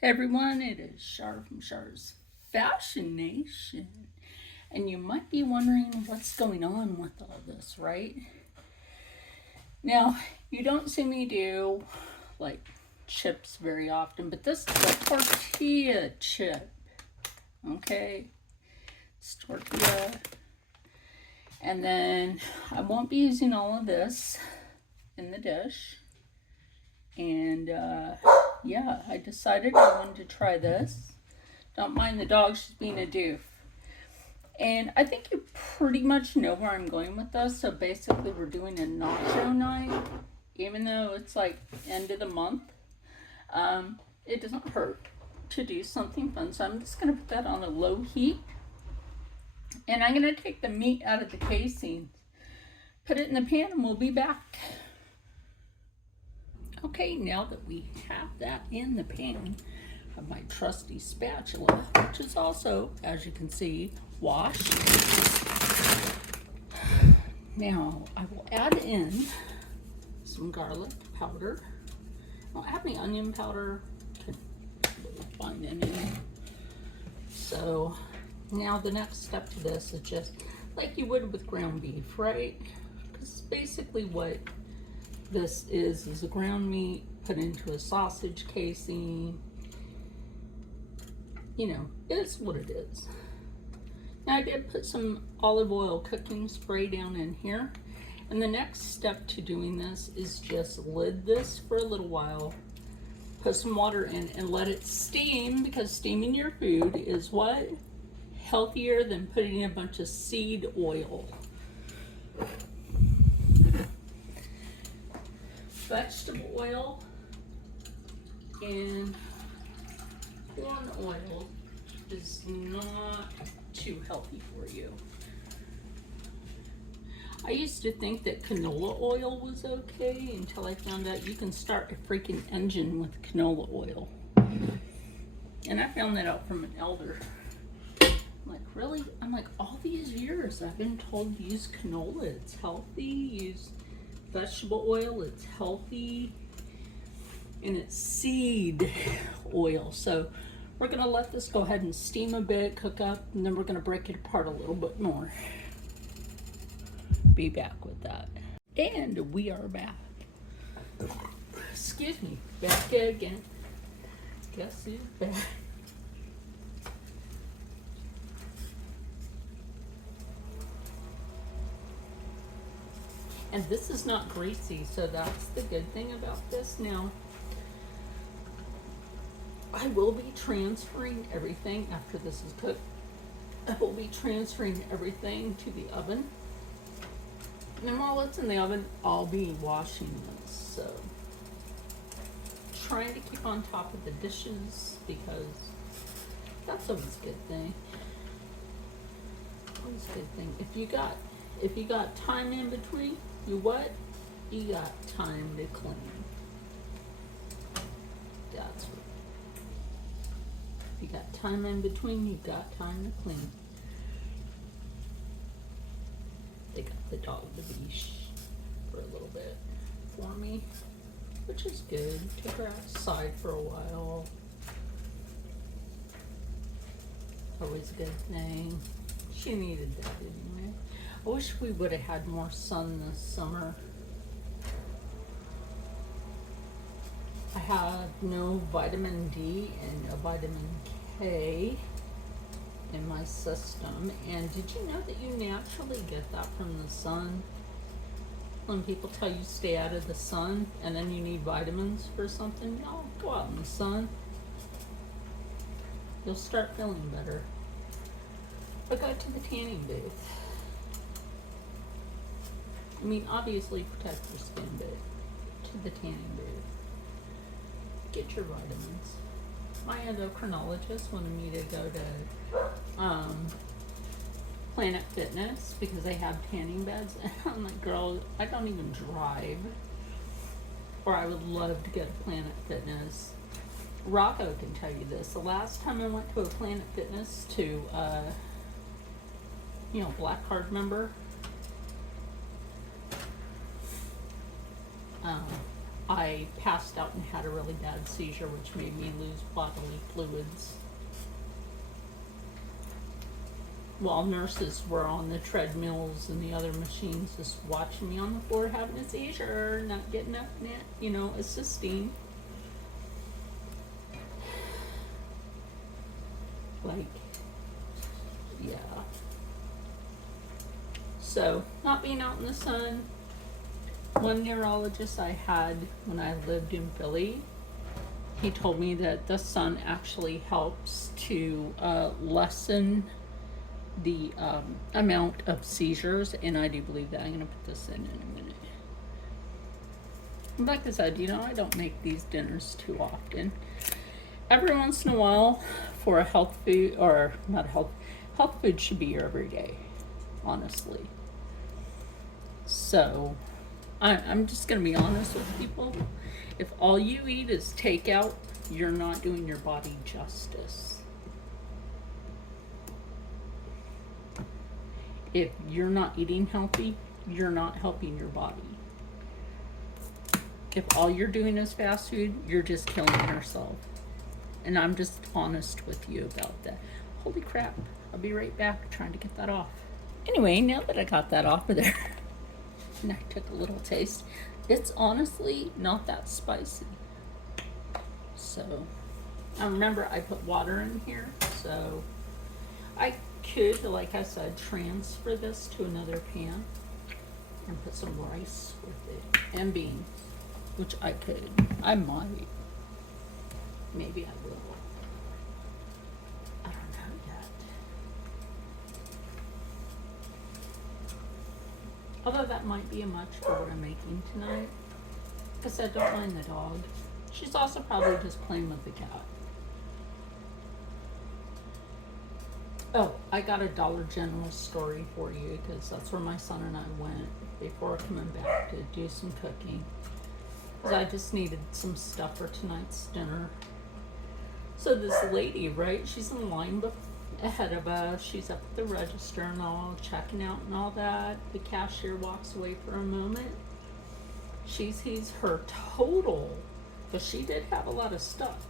Hey everyone, it is Shar from Shar's Fashion Nation. And you might be wondering what's going on with all this, right? Now, you don't see me do like chips very often, but this is a tortilla chip. Okay? It's tortilla. And then I won't be using all of this in the dish. And yeah, I decided I wanted to try this. Don't mind the dog, she's being a doof. And I think you pretty much know where I'm going with this. So basically we're doing a nacho night. Even though it's like end of the month. It doesn't hurt to do something fun. So I'm just going to put that on a low heat. And I'm going to take the meat out of the casing. Put it in the pan and we'll be back. Okay, now that we have that in the pan, I have my trusty spatula, which is also, as you can see, washed. Now, I will add in some garlic powder. I don't have any onion powder. Can't really find any. So, now the next step to this is just like you would with ground beef, right? Because basically what this is a ground meat put into a sausage casing. You know, it's what it is. Now I did put some olive oil cooking spray down in here. And the next step to doing this is just lid this for a little while. Put some water in and let it steam, because steaming your food is what? Healthier than putting in a bunch of seed oil. Vegetable oil and corn oil is not too healthy for you. I used to think that canola oil was okay until I found out you can start a freaking engine with canola oil. And I found that out from an elder. I'm like, really? I'm like, all these years I've been told to use canola, it's healthy, use vegetable oil, it's healthy, and it's seed oil. So we're gonna let this go ahead and steam a bit, cook up, and then we're gonna break it apart a little bit more. Be back with that. And we are back. Excuse me, back again. Guess who's back? And this is not greasy, so that's the good thing about this. Now, I will be transferring everything after this is cooked. I will be transferring everything to the oven. And while it's in the oven, I'll be washing this. So, trying to keep on top of the dishes, because that's always a good thing. Always a good thing. If you got time in between, you what? You got time to clean. That's what. If you got time in between, you got time to clean. They got the dog the leash for a little bit for me, which is good. Took her outside for a while. Always a good thing. She needed that anyway. I wish we would have had more sun this summer. I have no vitamin D and no vitamin K in my system. And did you know that you naturally get that from the sun? When people tell you stay out of the sun and then you need vitamins for something, no, go out in the sun. You'll start feeling better. But go to the tanning booth. I mean, obviously protect your skin, but to the tanning booth. Get your vitamins. My endocrinologist wanted me to go to Planet Fitness because they have tanning beds. And I'm like, girl, I don't even drive. Or I would love to go to Planet Fitness. Rocco can tell you this. The last time I went to a Planet Fitness to, Black Card member, I passed out and had a really bad seizure, which made me lose bodily fluids. While nurses were on the treadmills and the other machines just watching me on the floor having a seizure, not getting up, assisting. Like, yeah. So, not being out in the sun. One neurologist I had when I lived in Philly, he told me that the sun actually helps to lessen the amount of seizures, and I do believe that. I'm going to put this in a minute. Like I said, I don't make these dinners too often. Every once in a while, for a health food, or not a health food should be your every day, honestly. So, I'm just going to be honest with people. If all you eat is takeout, you're not doing your body justice. If you're not eating healthy, you're not helping your body. If all you're doing is fast food, you're just killing yourself. And I'm just honest with you about that. Holy crap, I'll be right back trying to get that off. Anyway, now that I got that off of there, and I took a little taste, it's honestly not that spicy. So, remember I put water in here, so I could, like I said, transfer this to another pan and put some rice with it and beans, which I could. I might. Maybe I will. I don't know yet. Although that might be a much for what I'm making tonight. Because I don't mind the dog. She's also probably just playing with the cat. Oh, I got a Dollar General story for you because that's where my son and I went before coming back to do some cooking. Because I just needed some stuff for tonight's dinner. So this lady, right, she's in line ahead of us. She's up at the register and all, checking out and all that. The cashier walks away for a moment. She sees her total, because she did have a lot of stuff.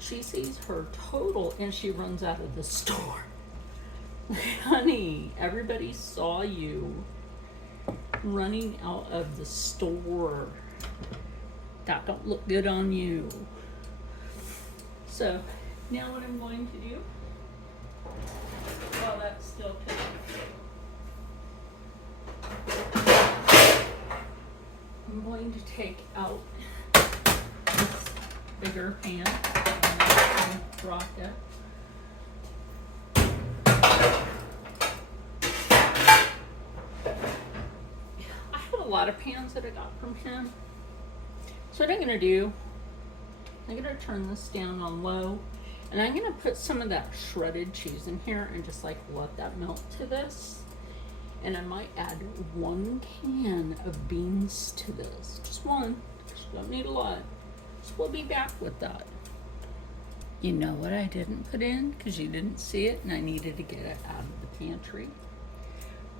She sees her total and she runs out of the store. Honey, everybody saw you running out of the store. That don't look good on you. So, now what I'm going to do, while that's still cooking, I'm going to take out this bigger pan and rock it. I have a lot of pans that I got from him. So what I'm going to do, I'm going to turn this down on low, and I'm going to put some of that shredded cheese in here and just like let that melt to this. And I might add 1 can of beans to this. Just one. Just don't need a lot. So we'll be back with that. You know what I didn't put in because you didn't see it and I needed to get it out of the pantry?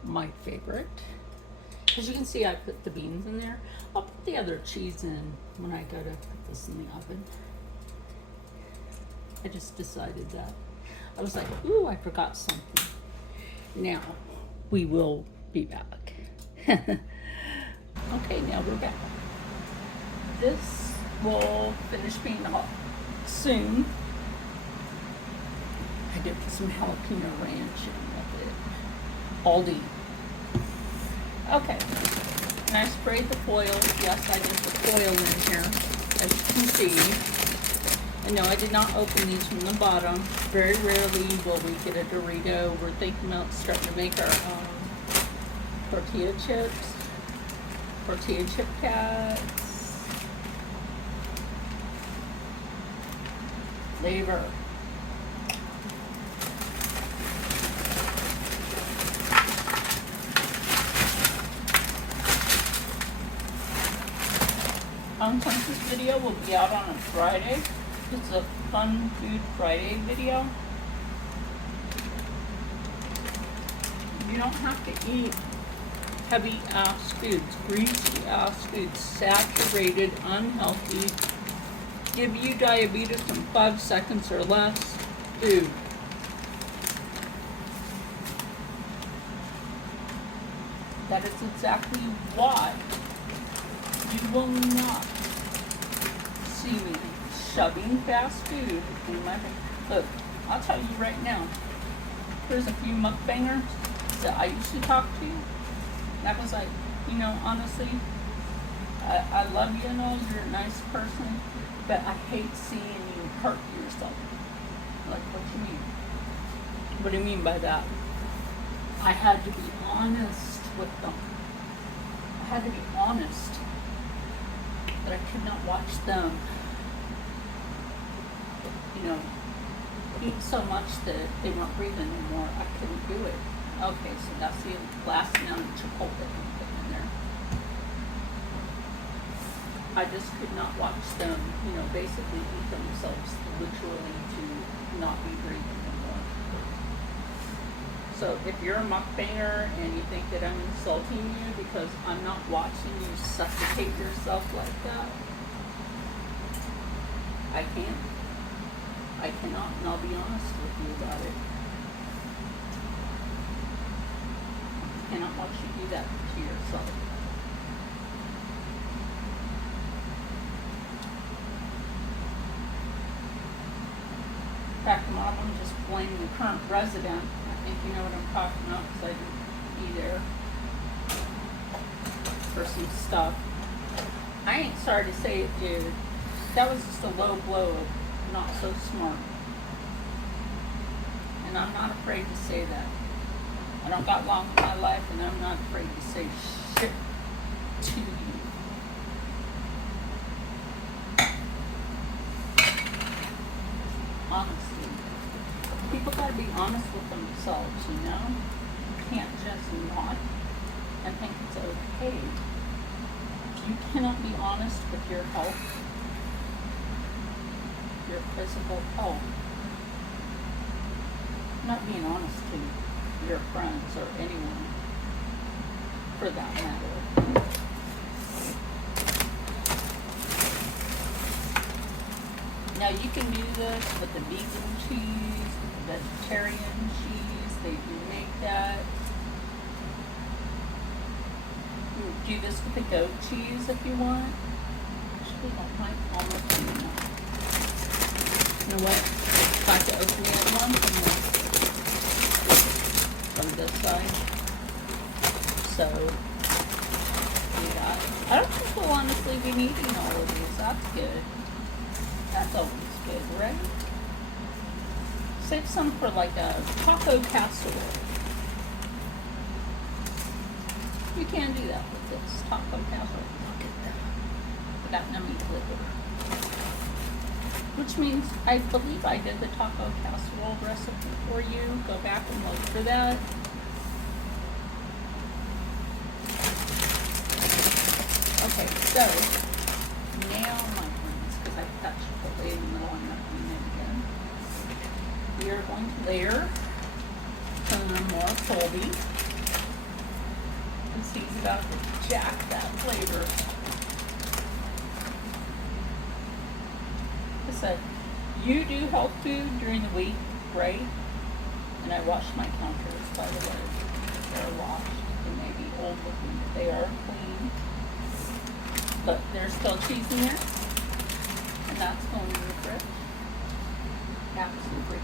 My favorite. As you can see, I put the beans in there. I'll put the other cheese in when I go to put this in the oven. I just decided that. I was like, ooh, I forgot something. Now, we will be back. Okay, now we're back. This will finish being hot soon. I did put some jalapeno ranch in with it. Aldi. Okay, and I sprayed the foil. Yes, I did put foil in here, as you can see. And no, I did not open these from the bottom. Very rarely will we get a Dorito. We're thinking about starting to make our own tortilla chips, tortilla chip cats, flavor. Since this video will be out on a Friday, it's a Fun Food Friday video. You don't have to eat heavy ass foods, greasy ass foods, saturated, unhealthy, give you diabetes in 5 seconds or less food. That is exactly why you will not see me shoving fast food in my face. Look, I'll tell you right now, there's a few mukbangers that I used to talk to. That was like, honestly, I love you and all, you're a nice person, but I hate seeing you hurt yourself. Like, what you mean? What do you mean by that? I had to be honest with them. I had to be honest. But I could not watch them, eat so much that they weren't breathing anymore. I couldn't do it. Okay, so that's the last amount of Chipotle I'm putting in there. I just could not watch them, basically eat themselves literally to not be breathing anymore. So if you're a mukbanger and you think that I'm insulting you because I'm not watching you suffocate yourself like that, I can't. I cannot, and I'll be honest with you about it. I cannot watch you do that to yourself. In fact, Mom, I'm just blaming the current resident. I think you know what I'm talking about because I didn't be there for some stuff. I ain't sorry to say it, dude. That was just a low blow of not so smart. And I'm not afraid to say that. I don't got long in my life and I'm not afraid to say shit to you. Honestly. People gotta be honest with themselves, You can't just not and think it's okay. You cannot be honest with your health, your physical health. Not being honest to your friends or anyone for that matter. Now you can do this with the vegan cheese, the vegetarian cheese, they do make that. You do this with the goat cheese if you want. Actually, that might almost be enough. You know what? If I have to open the other one from this side. So, do that. I don't think we'll honestly be needing all of these. That's good. That's always good, right? Save some for like a taco casserole. You can do that with this taco casserole. Look at that. Without nummy flavor. Which means I believe I did the taco casserole recipe for you. Go back and look for that. Okay, so now my friends, because I touched the lid in the middle, I'm not doing it again. We are going to layer some more Colby. Because he's about to jack that flavor. Like I said, you do health food during the week, right? And I wash my counters, by the way. They're washed. They may be old looking, but they are clean. But there's still cheese in there. And that's going in the fridge. Absolutely.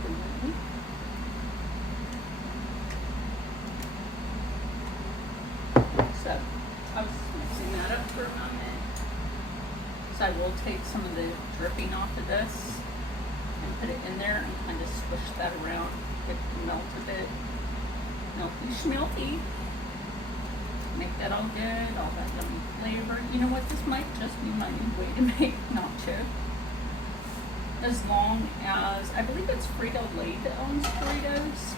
So, I was mixing that up for a moment. So I will take some of the dripping off of this and put it in there and kind of swish that around, get it melt a bit. Milky schmilky. Make that all good, all that yummy flavor. You know what, this might just be my new way to make nacho. As long as, I believe it's Frito-Lay that owns Doritos.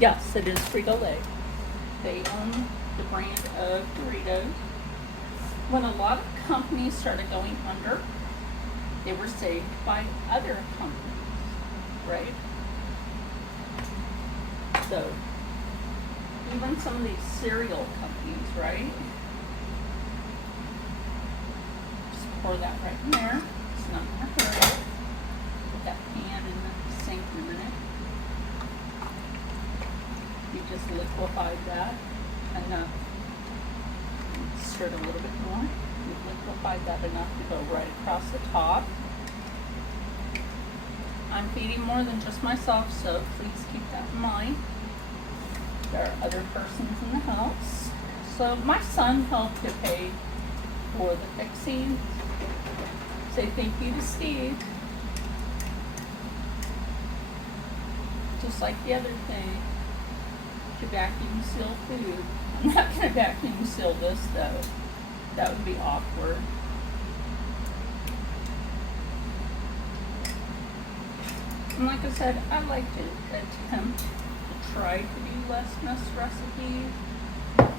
Yes, it is Frito-Lay. They own the brand of Doritos. When a lot of companies started going under, they were saved by other companies, right? So, even some of these cereal companies, right? Just pour that right in there. It's not gonna hurt. Put that pan in the sink in a minute. You just liquefied that enough. Stir it a little bit more. You've liquefied that enough to go right across the top. I'm feeding more than just myself, so please keep that in mind. There are other persons in the house. So my son helped to pay for the fixing. Say thank you to Steve. Just like the other thing, to vacuum seal food. I'm not going to vacuum seal this though. That would be awkward. And like I said, I like to attempt to try to do less mess recipes.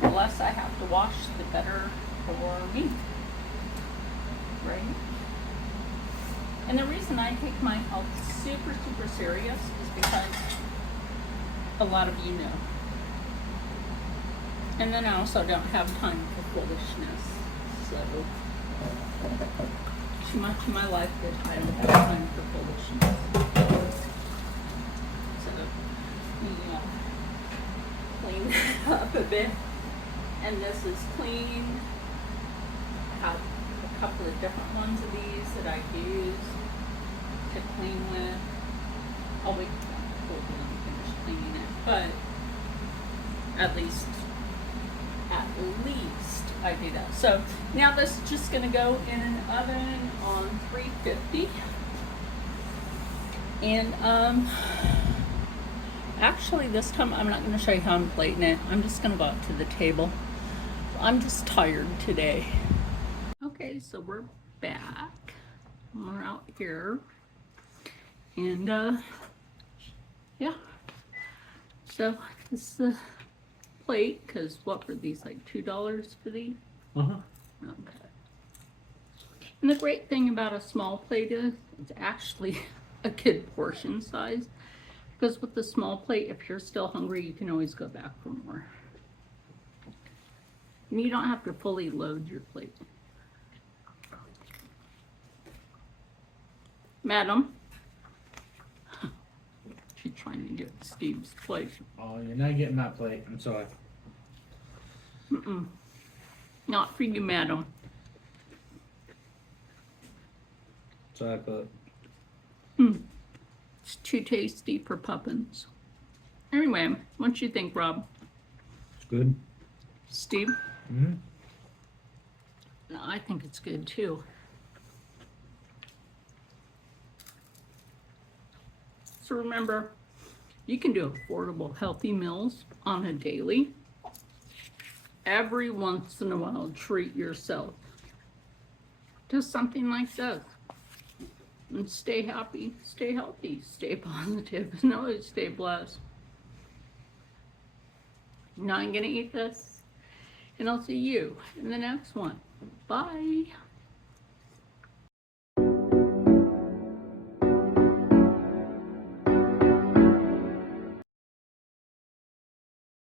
The less I have to wash, the better for me. Right? And the reason I take my health super, super serious is because a lot of you know. And then I also don't have time for foolishness. So, too much in my life that I don't have time for foolishness. So, clean it up a bit. And this is clean. I have a couple of different ones of these that I use to clean with. I'll wait till I'm finished cleaning it. But at least I do that. So now this is just going to go in an oven on 350. And actually this time I'm not going to show you how I'm plating it. I'm just going to go out to the table. I'm just tired today. Okay, so we're back. We're out here. And yeah. So this is the plate, because what were these, like $2 for these? Okay. And the great thing about a small plate is it's actually a good portion size, because with the small plate, if you're still hungry, you can always go back for more. And you don't have to fully load your plate. Madam? She's trying to get Steve's plate. Oh, you're not getting that plate. I'm sorry. Not for you, madam. Sorry, but It's too tasty for puppins. Anyway, what do you think, Rob? it's good. Steve? Mm-hmm. No, I think it's good too. So remember, you can do affordable, healthy meals on a daily. Every once in a while, treat yourself to something like this. And stay happy, stay healthy, stay positive, and always stay blessed. Now I'm going to eat this, and I'll see you in the next one. Bye.